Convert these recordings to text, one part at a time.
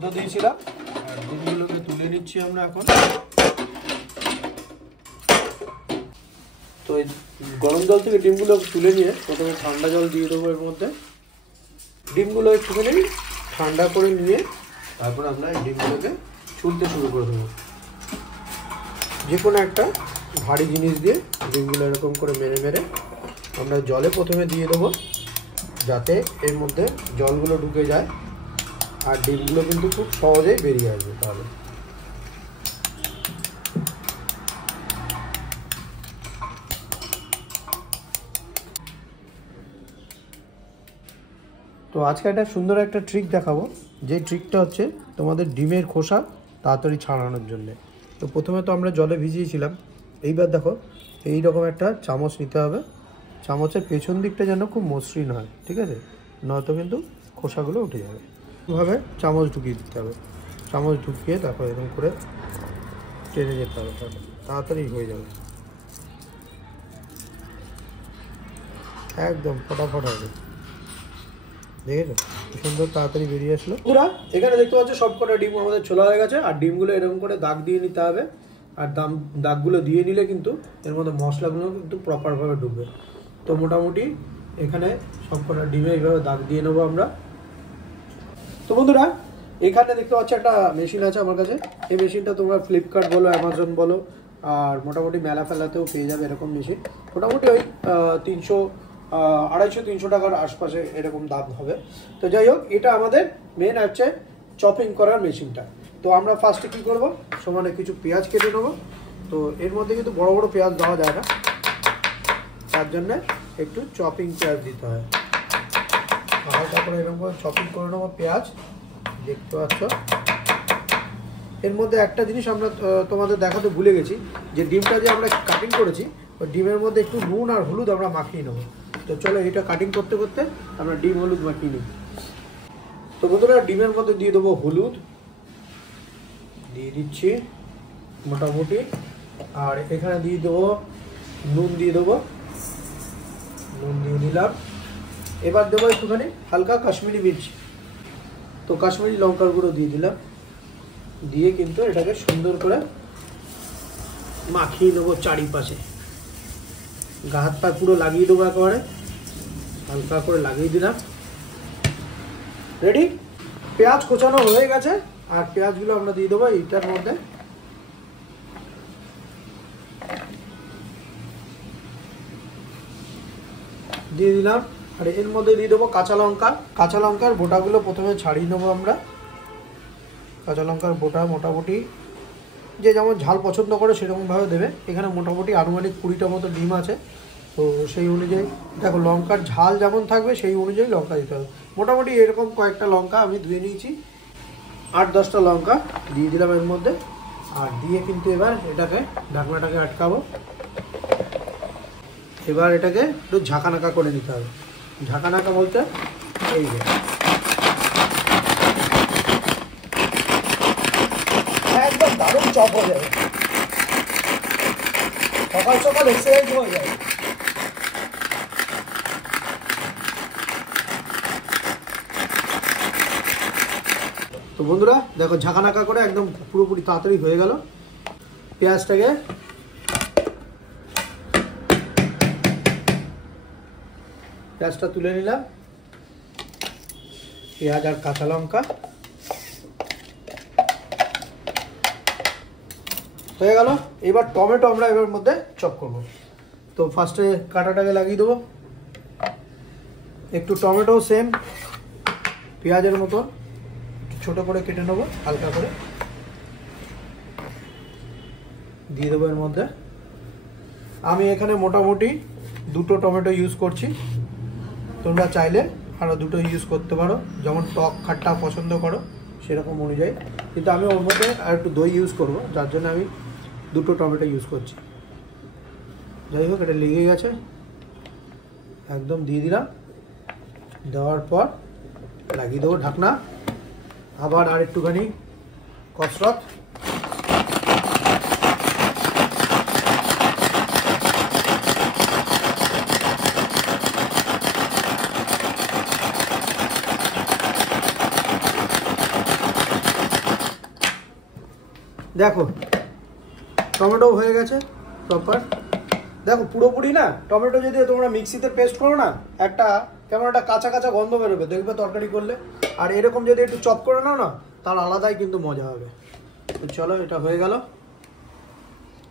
সেদ্ধ দিয়েছিলাম আর ডিমগুলোকে তুলে নিচ্ছি আমরা এখন। তো এই গরম জল থেকে ডিমগুলো তুলে নিয়ে প্রথমে ঠান্ডা জল দিয়ে দেবো এর মধ্যে। ডিমগুলো একটুখানি ঠান্ডা করে নিয়ে তারপর আমরা এই ডিমগুলোকে ছুলতে শুরু করে দেবো। যে কোনো একটা ভারী জিনিস দিয়ে ডিমগুলো এরকম করে মেরে মেরে আমরা জলে প্রথমে দিয়ে দেবো, যাতে এর মধ্যে জলগুলো ঢুকে যায় আর ডিমগুলো কিন্তু খুব সহজেই বেরিয়ে আসবে। তাহলে তো আজকে একটা সুন্দর একটা ট্রিক দেখাবো, যে ট্রিকটা হচ্ছে তোমাদের ডিমের খোসা তাড়াতাড়ি ছাড়ানোর জন্যে। তো প্রথমে তো আমরা জলে ভিজিয়েছিলাম, এইবার দেখো এই রকম একটা চামচ নিতে হবে। চামচের পেছন দিকটা যেন খুব মসৃণ হয়, ঠিক আছে, নয়তো কিন্তু খোসাগুলো উঠে যাবে। এভাবে চামচ ঢুকিয়ে দিতে হবে, চামচ ঢুকিয়ে তারপর এরকম করে টেনে যেতে হবে, তাহলে তাড়াতাড়ি হয়ে যাবে, একদম ফটাফট হবে। দেখেছো সুন্দর তাড়াতাড়ি বেরিয়ে আসলো। পুরা এখানে দেখতে পাচ্ছ সব কটা ডিম আমাদের ছোলা হয়ে গেছে। আর ডিমগুলো এরকম করে দাগ দিয়ে নিতে হবে, আর দাগগুলো দিয়ে নিলে কিন্তু এর মধ্যে মশলাগুলো কিন্তু প্রপারভাবে ঢুকবে। তো মোটামুটি এখানে সব কটা ডিমে এইভাবে দাগ দিয়ে নেবো আমরা। তো বন্ধুরা এখানে দেখতে পাচ্ছ একটা মেশিন আছে আমার কাছে। এই মেশিনটা তোমরা ফ্লিপকার্ট বলো, অ্যামাজন বলো, আর মোটামুটি মেলা ফেলাতেও পেয়ে যাবে এরকম মেশিন। মোটামুটি ওই 250-300 টাকার আশপাশে এরকম দাম হবে। তো যাই হোক, এটা আমাদের মেন হচ্ছে চপিং করার মেশিনটা। তো আমরা ফার্স্টে কী করবো, সমানে কিছু পেঁয়াজ কেটে নেবো। তো এর মধ্যে কিন্তু বড় বড় পেঁয়াজ দেওয়া যায় না, তার জন্যে একটু চপিং পেঁয়াজ দিতে হয়। তারপরে এরকম করে চপিং করে নেবো পেঁয়াজ। দেখতে পাচ্ছ এর মধ্যে একটা জিনিস আমরা তোমাদের দেখাতে ভুলে গেছি, যে ডিমটা যে আমরা কাটিং করেছি ওই ডিমের মধ্যে একটু নুন আর হলুদ আমরা মাখিয়ে নেবো। তো চলো এটা কাটিং করতে করতে আমরা ডিম হলুদ মাখিয়ে নিই। তো বন্ধুরা ডিমের মধ্যে দিয়ে দেবো হলুদ, দিয়ে দিচ্ছি মোটামুটি। আর এখানে দিয়ে দেবো নুন, দিয়ে দেবো নুন দিয়ে দিলাম। এবার দেবো একটুখানি হালকা কাশ্মীরি মির্চি, তো কাশ্মীরি লঙ্কার গুঁড়ো দিয়ে দিলাম। দিয়ে কিন্তু এটাকে সুন্দর করে মাখিয়ে নেবো চারিপাশে। গা হাত পা পুরো লাগিয়ে দেবো, একেবারে হালকা করে লাগিয়ে দিলাম। রেডি, পেঁয়াজ কোচানো হয়ে গেছে। আর পেঁয়াজগুলো আমরা দিয়ে দেবো এইটার মধ্যে। দিয়ে দিলাম। আর এর মধ্যে দিয়ে দেবো কাঁচা লঙ্কা। কাঁচা লঙ্কার বোটাগুলো প্রথমে ছাড়িয়ে নেবো আমরা। কাঁচা লঙ্কার বোটা মোটামুটি যে যেমন ঝাল পছন্দ করে সেরকমভাবে দেবে। এখানে মোটামুটি আনুমানিক 20টা মতো ডিম আছে, তো সেই অনুযায়ী দেখো লঙ্কার ঝাল যেমন থাকবে সেই অনুযায়ী লঙ্কা দিতে হবে। মোটামুটি এরকম কয়েকটা লঙ্কা আমি ধুয়ে নিয়েছি, 8-10টা লঙ্কা দিয়ে দিলাম এর মধ্যে। আর দিয়ে কিন্তু এবার এটাকে ঢাকনাটাকে আটকাবো। এবার এটাকে একটু ঝাঁকানাকা করে নিতে হবে। ঝাঁকানাকা বলতে এই যে একদম দারুণ চপ হয়ে যাবে, সকাল সকাল এক্সারসাইজ হয়ে যাবে। তো বন্ধুরা দেখো ঝাঁকানাকা করে একদম পুরোপুরি তাড়াতাড়ি হয়ে গেল। পেঁয়াজটা তুলে নিলাম, পেঁয়াজ আর কাঁচা লঙ্কা হয়ে গেল। এবার টমেটো আমরা এর মধ্যে চপ করব। তো ফার্স্টে কাঁটাটাকে লাগিয়ে দেবো। একটু টমেটো সেম পেঁয়াজের মতো ছোট করে কেটে নেবো, হালকা করে দিয়ে দেবো এর মধ্যে। আমি এখানে মোটামুটি 2টো টমেটো ইউজ করছি, তোমরা চাইলে আরও 2টো ইউজ করতে পারো, যেমন টক খাট্টা পছন্দ করো সেরকম অনুযায়ী। কিন্তু আমি ওর মধ্যে আর একটু দই ইউজ করব, যার জন্য আমি 2টো টমেটো ইউজ করছি। যাই হোক এটা লেগে গেছে, একদম দিয়ে দিলাম। দেওয়ার পর লাগিয়ে দেবো ঢাকনা। আবার আর একটুখানি কসরত। দেখো টমেটো হয়ে গেছে প্রপার। দেখো পুরোপুরি না টমেটো যদি তোমরা মিক্সিতে পেস্ট করো না একটা কেমন একটা কাঁচা কাঁচা গন্ধ বেরোবে দেখবে তরকারি করলে। আর এরকম যদি একটু চপ করে নাও না তার আলাদাই কিন্তু মজা হবে। তো চলো এটা হয়ে গেল,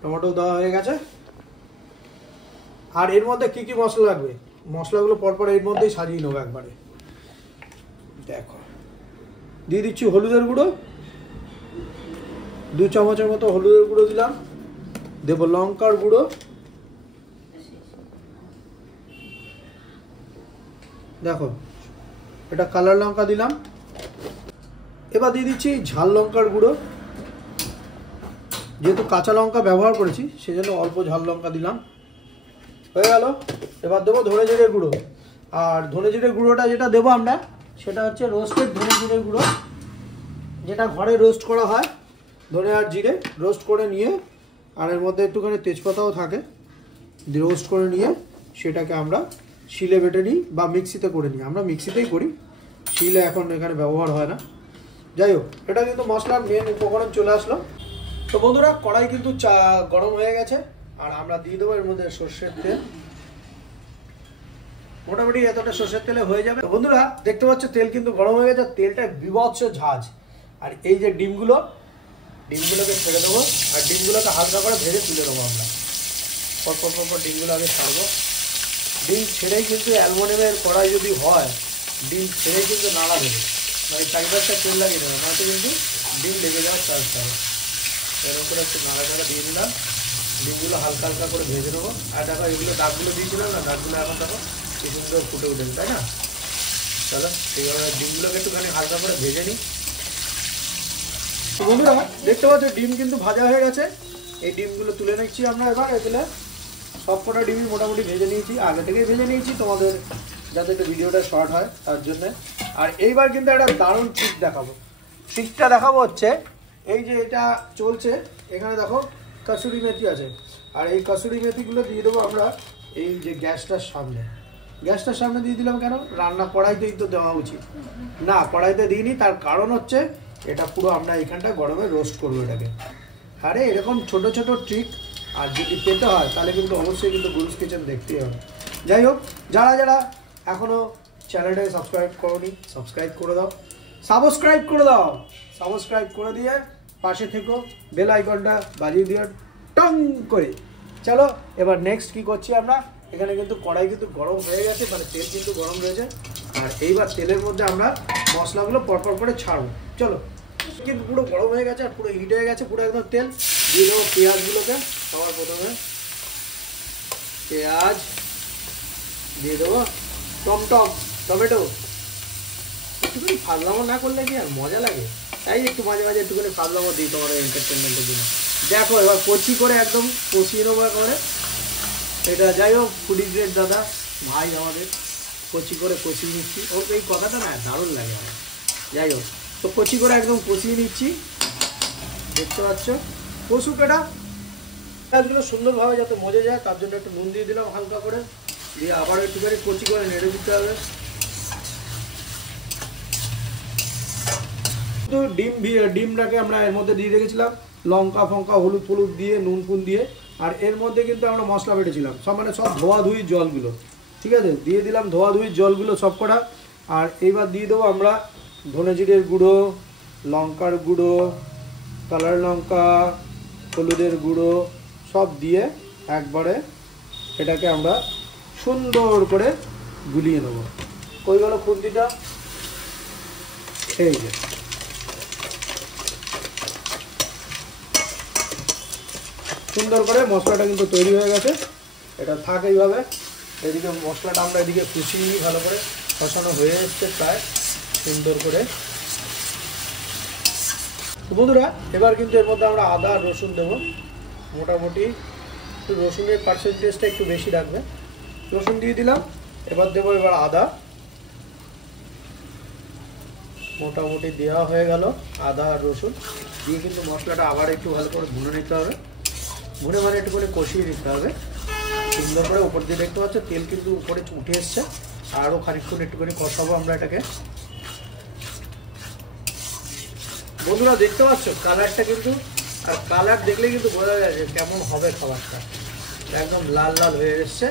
টমেটো দেওয়া হয়ে গেছে। আর এর মধ্যে কি কি মশলা লাগবে মশলাগুলো পরপর এর মধ্যেই সাজিয়ে নেবো একবারে। দেখো দিয়ে দিচ্ছি হলুদের গুঁড়ো, 2 চামচের মতো হলুদের গুঁড়ো দিলাম। দেবো লঙ্কার গুঁড়ো, দেখো এটা কালার লঙ্কা দিলাম। এবার দিয়ে দিচ্ছি ঝাল লঙ্কার গুঁড়ো, যেহেতু কাঁচা লঙ্কা ব্যবহার করেছি সেজন্য অল্প ঝাল লঙ্কা দিলাম। হয়ে গেল। এবার দেবো ধনে জিরে গুঁড়ো। আর ধনে জিরে গুঁড়োটা যেটা দেবো আমরা সেটা হচ্ছে রোস্টেড ধনে জিরে গুঁড়ো, যেটা ঘরে রোস্ট করা হয়। ধনে আর জিরে রোস্ট করে নিয়ে আর এর মধ্যে একটুখানি তেজপাতাও থাকে, রোস্ট করে নিয়ে সেটাকে আমরা শিলে বেটে নিই বা মিক্সিতে করে নিই। আমরা মিক্সিতেই করি, শিলে এখন এখানে ব্যবহার হয় না। যাই হোক এটা কিন্তু মশলার মেন উপকরণ চলে আসলো। তো বন্ধুরা কড়াই কিন্তু গরম হয়ে গেছে আর আমরা দিয়ে দেবো এর মধ্যে সর্ষের তেল। মোটামুটি এতটা সর্ষের তেলে হয়ে যাবে। তো বন্ধুরা দেখতে পাচ্ছ তেল কিন্তু গরম হয়ে গেছে, তেলটা বিভৎস ঝাঁজ। আর এই যে ডিমগুলোকে ছেড়ে দেবো আর ডিমগুলোকে হালকা করে ভেজে তুলে দেবো আমরা। পরপর ডিমগুলো আগে ছাড়বো। ডিম ছেড়েই কিন্তু অ্যালুমিনিয়ামের কড়াই যদি হয় ডিম ছেড়েই কিন্তু নাড়া দেবে, মানে চারিপাশটা তেল লাগিয়ে দেবে, নয়তো কিন্তু ডিম লেগে যাওয়ার চান্স থাকে। এরকম করে একটু নাড়া দিয়ে দিলাম, ডিমগুলো হালকা হালকা করে ভেজে নেবো। আর দেখো এগুলো দাগগুলো দিয়েছিলাম না, দাগগুলো এখন দেখো কি সুন্দর ফুটে উঠেছে, তাই না? চলো এইভাবে ডিমগুলোকে একটুখানি হালকা করে ভেজে নিই। তো বন্ধুরা দেখতে পাচ্ছ ডিম কিন্তু ভাজা হয়ে গেছে। এই ডিমগুলো তুলে নিচ্ছি আমরা এবার। এগুলো সবকটা ডিমই মোটামুটি ভেজে নিয়েছি, আগে থেকেই ভেজে নিয়েছি তোমাদের যাতে একটু ভিডিওটা শর্ট হয় তার জন্যে। আর এইবার কিন্তু একটা দারুণ ট্রিক দেখাবো। ট্রিকটা দেখাবো হচ্ছে এই যে এটা চলছে, এখানে দেখো কাসুরি মেথি আছে। আর এই কাসুরি মেথিগুলো দিয়ে দেবো আমরা এই যে গ্যাসটার সামনে দিয়ে দিলাম। কেন? রান্না কড়াইতেই তো দেওয়া উচিত না, কড়াইতে দিইনি। তার কারণ হচ্ছে এটা পুরো আমরা এখানটা গরমে রোস্ট করবো এটাকে। আরে এরকম ছোট ছোট ট্রিক আর যদি পেতে হয় তাহলে কিন্তু অবশ্যই কিন্তু গুরুস কিচেন দেখতেই হবে। যাই হোক যারা যারা এখনও চ্যানেলটাকে সাবস্ক্রাইব করোনি সাবস্ক্রাইব করে দাও, সাবস্ক্রাইব করে দিয়ে পাশে থেকো, বেল আইকনটা বাজিয়ে দিও টং করে। চলো এবার নেক্সট কি করছি আমরা। এখানে কিন্তু কড়াই কিন্তু গরম হয়ে গেছে, মানে তেল কিন্তু গরম রয়েছে। আর এইবার তেলের মধ্যে আমরা মশলাগুলো পরপর করে ছাড়বো। চলো কিন্তু পুরো গরম হয়ে গেছে আর পুরো হিট হয়ে গেছে, পুরো একদম তেল দিয়ে দেবো পেঁয়াজগুলোকে। সবার প্রথমে পেঁয়াজ দিয়ে দেবো, টমেটো। একটুখানি ফাজলামো না করলে কি আর মজা লাগে, তাই একটু মাঝে মাঝে একটুখানি ফাজলামো দিই তোমাদের এন্টারটেনমেন্টের জন্য। দেখো এবার কচি করে একদম কষিয়ে নেবো করে এটা। যাই হোক ফুডি গ্রেড দাদা ভাই আমাদের কচি করে কষিয়ে নিচ্ছি। ওর এই কথাটা না দারুণ লাগে আমার। যাই হোক তো কচি করে একদম কষিয়ে নিচ্ছি, দেখতে পাচ্ছ। কষুক এটা, পেঁয়াজগুলো সুন্দরভাবে যাতে মজে যায় তার জন্য একটু নুন দিয়ে দিলাম হালকা করে, দিয়ে আবার একটুখানি কচি করে নেড়ে দিতে হবে। তো ডিমটাকে আমরা এর মধ্যে দিয়ে রেখেছিলাম, লঙ্কা ফঙ্কা হলুদ ফলুদ দিয়ে নুন ফুন দিয়ে। আর এর মধ্যে কিন্তু আমরা মশলা বেটেছিলাম সব, মানে সব ধোয়াধুয়ির জলগুলো, ঠিক আছে, দিয়ে দিলাম ধোয়াধুয়ির জলগুলো সব কটা। আর এইবার দিয়ে দেবো আমরা ধনে জিরের গুঁড়ো, লঙ্কার গুঁড়ো, কালার লঙ্কা, হলুদের গুঁড়ো সব দিয়ে একবারে এটাকে আমরা সুন্দর করে গুলিয়ে নেবো। কই গেল খুন্তিটা? এই যে সুন্দর করে মশলাটা কিন্তু তৈরি হয়ে গেছে। এটা থাক এইভাবে। এদিকে মশলাটা আমরা এদিকে কষিয়ে নিই, ভালো করে কষানো হয়ে এসছে প্রায় সুন্দর করে। তো বন্ধুরা এবার কিন্তু এর মধ্যে আমরা আদা আর রসুন দেবো। মোটামুটি একটু রসুনের পার্সেন্টেজটা একটু বেশি রাখবে। রসুন দিয়ে দিলাম। এবার দেবো এবার আদা। মোটামুটি দেওয়া হয়ে গেল আদা আর রসুন দিয়ে। কিন্তু মশলাটা আবার একটু ভালো করে ভুনে নিতে হবে, ভুনে মানে একটু করে কষিয়ে নিতে হবে সুন্দর করে। উপর দিয়ে দেখতে পাচ্ছ তেল কিন্তু উপরে উঠে এসছে। আরও খানিকক্ষণ একটুখানি কষাবো আমরা এটাকে। বন্ধুরা দেখতে পাচ্ছ কালারটা কিন্তু আর কালার দেখলে কিন্তু বোঝা যায় যে কেমন হবে খাবারটা, একদম লাল লাল হয়ে এসছে।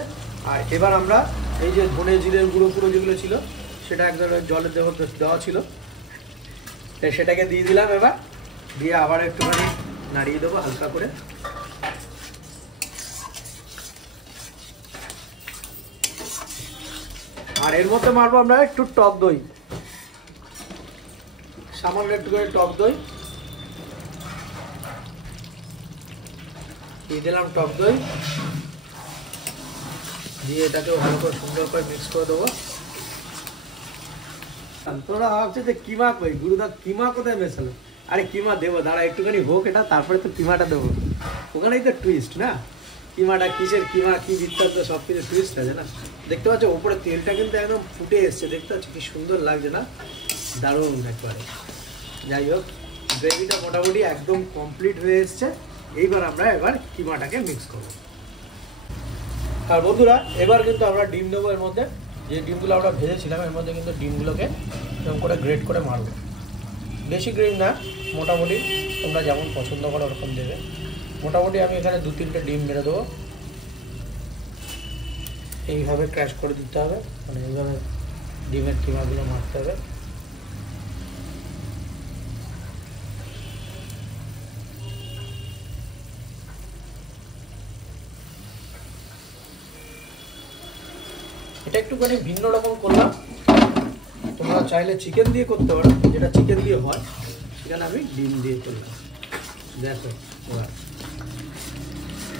আর এবার আমরা এই যে ধনে জিরের গুঁড়ো পুরো যেগুলো ছিল সেটা একদম জলে দেওয়া ছিল, সেটাকে দিয়ে দিলাম। এবার দিয়ে আবার একটুখানি নাড়িয়ে দেবো হালকা করে। আর এর মধ্যে মারবো আমরা একটু টক দই, সামান্য একটু করে টক দই দিয়ে দিলাম। টক দই দিয়ে এটাকে ভালো করে সুন্দর করে মিক্স করে দেবো। তোরা ভাবছে যে কিমা কই, গুরুদা কিমা কোথায় মেশালো? আরে কিমা দেবো, দাঁড়া একটুখানি হোক এটা, তারপরে তো কিমাটা দেবো। ওখানেই তো টুইস্ট না, কিমাটা কিসের কিমা কি বৃত্তান্ত সব কিছু টুইস্ট আছে না। দেখতে পাচ্ছ ওপরে তেলটা কিন্তু একদম ফুটে এসছে, দেখতে পাচ্ছ কি সুন্দর লাগছে না, দারুণ একবারে। যাই হোক, গ্রেভিটা মোটামুটি একদম কমপ্লিট হয়ে এসছে। এইবার আমরা কিমাটাকে মিক্স করবো। আর বন্ধুরা এবার কিন্তু আমরা ডিম দেবো এর মধ্যে। যে ডিমগুলো আমরা ভেজেছিলাম এর মধ্যে কিন্তু ডিমগুলোকে এরকম করে গ্রেট করে মারবো। বেশি গ্রেট না, মোটামুটি তোমরা যেমন পছন্দ করো ওরকম দেবে। মোটামুটি আমি এখানে 2-3টে ডিম মেরে দেবো। এইভাবে ক্র্যাশ করে দিতে হবে, মানে এইভাবে ডিমের কিমাগুলো মারতে হবে। এটা একটুখানি ভিন্ন রকম করলাম, তোমরা চাইলে চিকেন দিয়ে করতে পারো, যেটা চিকেন দিয়ে হয়, সেখানে আমি ডিম দিয়ে করলাম। দেখো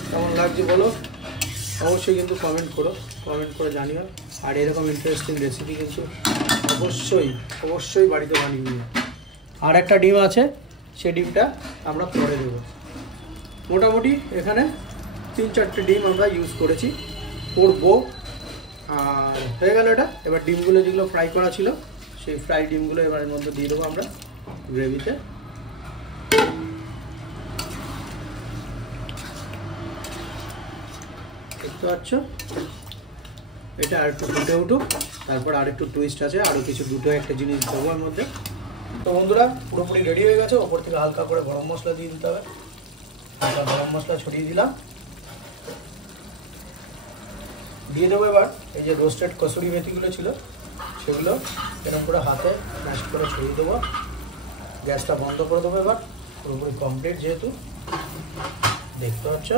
কেমন লাগছে বলো, অবশ্যই কিন্তু কমেন্ট করে জানিও। আর এরকম ইন্টারেস্টিং রেসিপি কিন্তু অবশ্যই বাড়িতে বানিয়ে নিও। আর একটা ডিম আছে, সেই ডিমটা আমরা পরে দেবো। মোটামুটি এখানে 3-4টে ডিম আমরা ইউজ করবো। আর হয়ে গেল এটা। এবার ডিমগুলো যেগুলো ফ্রাই করা ছিল সেই ফ্রাই ডিমগুলো এবার এর মধ্যে দিয়ে দেবো আমরা গ্রেভিতে। দেখতে পাচ্ছ এটা আর একটু ফুটে উঠুক, তারপর আর একটু টুইস্ট আছে, আরও কিছু দুটো একটা জিনিস দেবো এর মধ্যে। তো বন্ধুরা পুরোপুরি রেডি হয়ে গেছে। ওপর থেকে হালকা করে গরম মশলা দিয়ে দিতে হবে। হালকা গরম মশলা ছড়িয়ে দিলাম। দিয়ে দেবো এবার এই যে রোস্টেড কসুরি মেথিগুলো ছিল সেগুলো এরকম করে হাতে ম্যাশ করে ছড়িয়ে দেবো। গ্যাসটা বন্ধ করে দেবো। এবার পুরোপুরি কমপ্লিট, যেহেতু দেখতে পাচ্ছ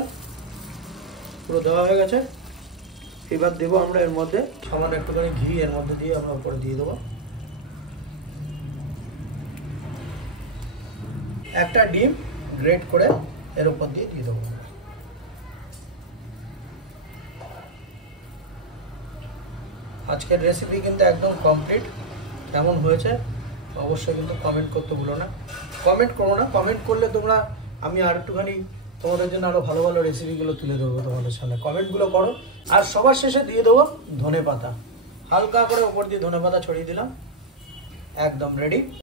পুরো দেওয়া হয়ে গেছে। এবার দেবো আমরা এর মধ্যে সামান্য একটুখানি ঘি, এর মধ্যে দিয়ে আমরা উপরে দিয়ে দেবো। একটা ডিম গ্রেট করে এর উপর দিয়ে দেবো। আজকের রেসিপি কিন্তু একদম কমপ্লিট। কেমন হয়েছে অবশ্যই কিন্তু কমেন্ট করতে ভুলো না। কমেন্ট করো না, কমেন্ট করলে তোমরা আমি আর একটুখানি তোমাদের জন্য আরও ভালো ভালো রেসিপিগুলো তুলে দেবো তোমাদের সামনে। কমেন্টগুলো করো। আর সবার শেষে দিয়ে দেবো ধনেপাতা, হালকা করে ওপর দিয়ে ধনেপাতা ছড়িয়ে দিলাম। একদম রেডি।